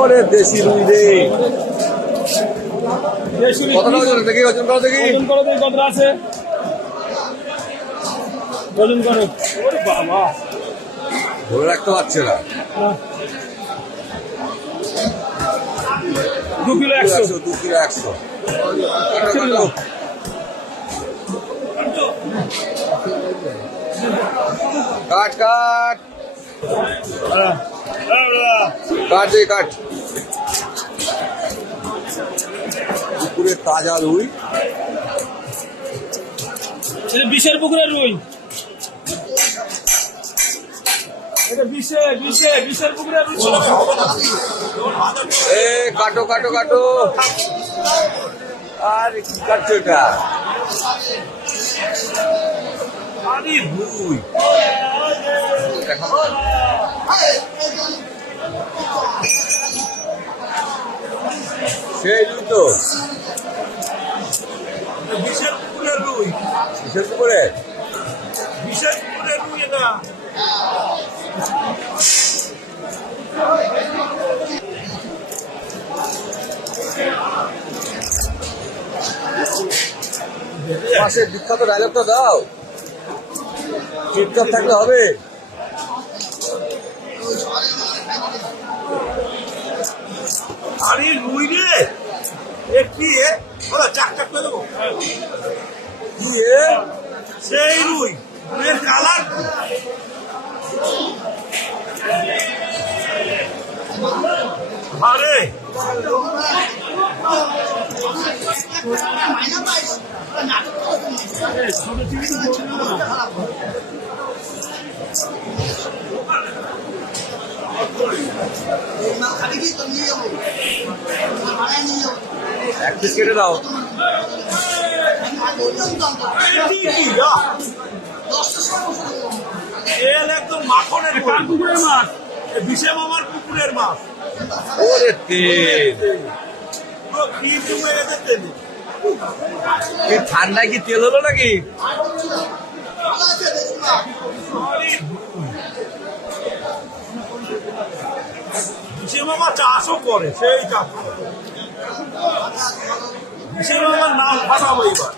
ওরে দেশি রুই রে, দেশি রুই কতটা ওজন দেখি, ওজন করো দেখি, ওজন করো দেখি কতটা আছে, ওজন করো। ওরে বাবা, ধরে রাখতে পারছে না। 2 কিলো 100। 2 কিলো 100। কাট কাট কাট দে কাট। পুকুরের তাজা রুই, বিশের পুকুরের রুই, এটা বিশের পুকুরের রুই। এ কাটো কাটো কাটো। আর কি কাটছো এটা? আরে রুই সেই রুই তো, বিশের পুকুরের রুই, কিসের পুকুরে? বিশের পুকুরের রুই এটা। মাসের বিখ্যাত ডায়লগটা দাও, চুপচাপ থাকলে হবে। আরে রুই রে, একটি ওরা চাক চাক করে দেবো। কি সেই রুই, রুইয়ের কালার। আরে এক পিস কেটে দাও। তেল একদম মাখনের পুকুরের মাছ, বিশে মামার পুকুরের মাছ। ওরে তেল, কি ঠান্ডায় কি তেল হলো নাকি? বিশে মামা চাষও করে, সেই চাষ করে। বিশে মামার নাম ফাটাবো এবার।